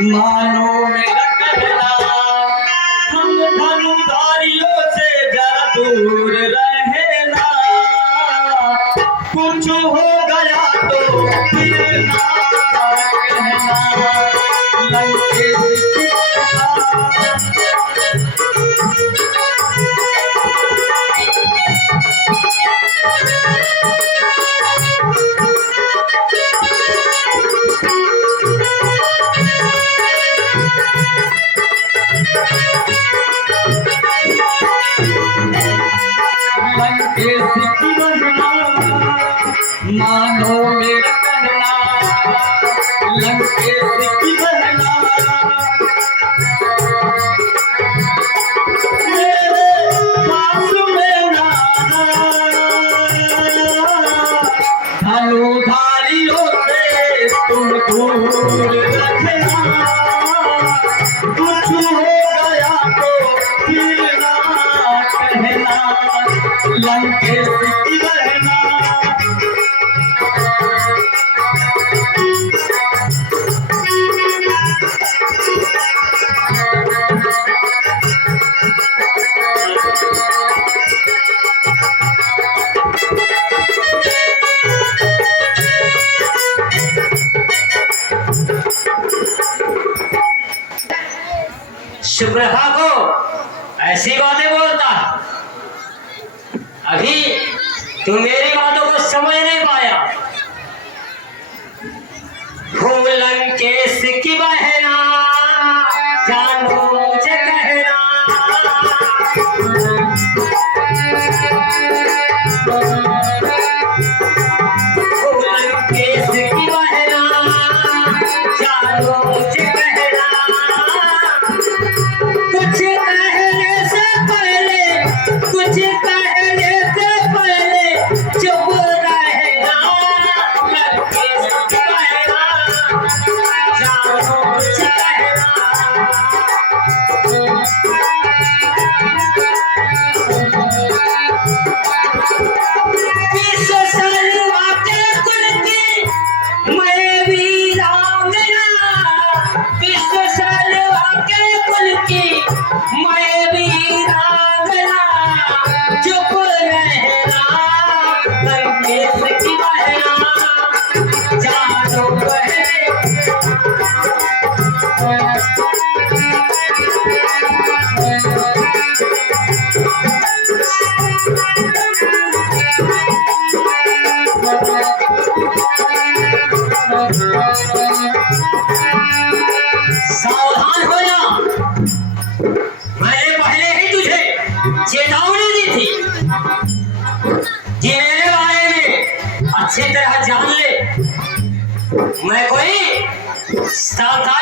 मानो मेरा कहना हम धनुधारियों से जरा दूर रहना, कुछ हो गया तो फिर ना कहना। लंकेश मानो मेरा कहना लंकेश की बहना, मेरे पास में नाना धनुधारियों से तुम दूर रखना, कुछ हो गया तो फिर ना कहना। लंकेश की बहना सुप्रभा को ऐसी बातें बोलता है। अभी तू मेरी बातों को समझ नहीं पाया। लंकेश की बहना जानो मुझे कहना, लंकेश की बहना जानो मुझे कहना, कुछ कहने से पहले चुप रहना। लंकेश की बहना जानो मुझे कहना, विश्व सर्वा के कुल की मैं वीरांगना, विश्व सर्वा के कुल की मैं वीरांगना, चुप रहना। लंकेश की बहना जानो सावधान हो जा। मैंने पहले ही तुझे चेतावनी दी थी कि मेरे बारे में अच्छी तरह जान ले। मैं कोई सावधान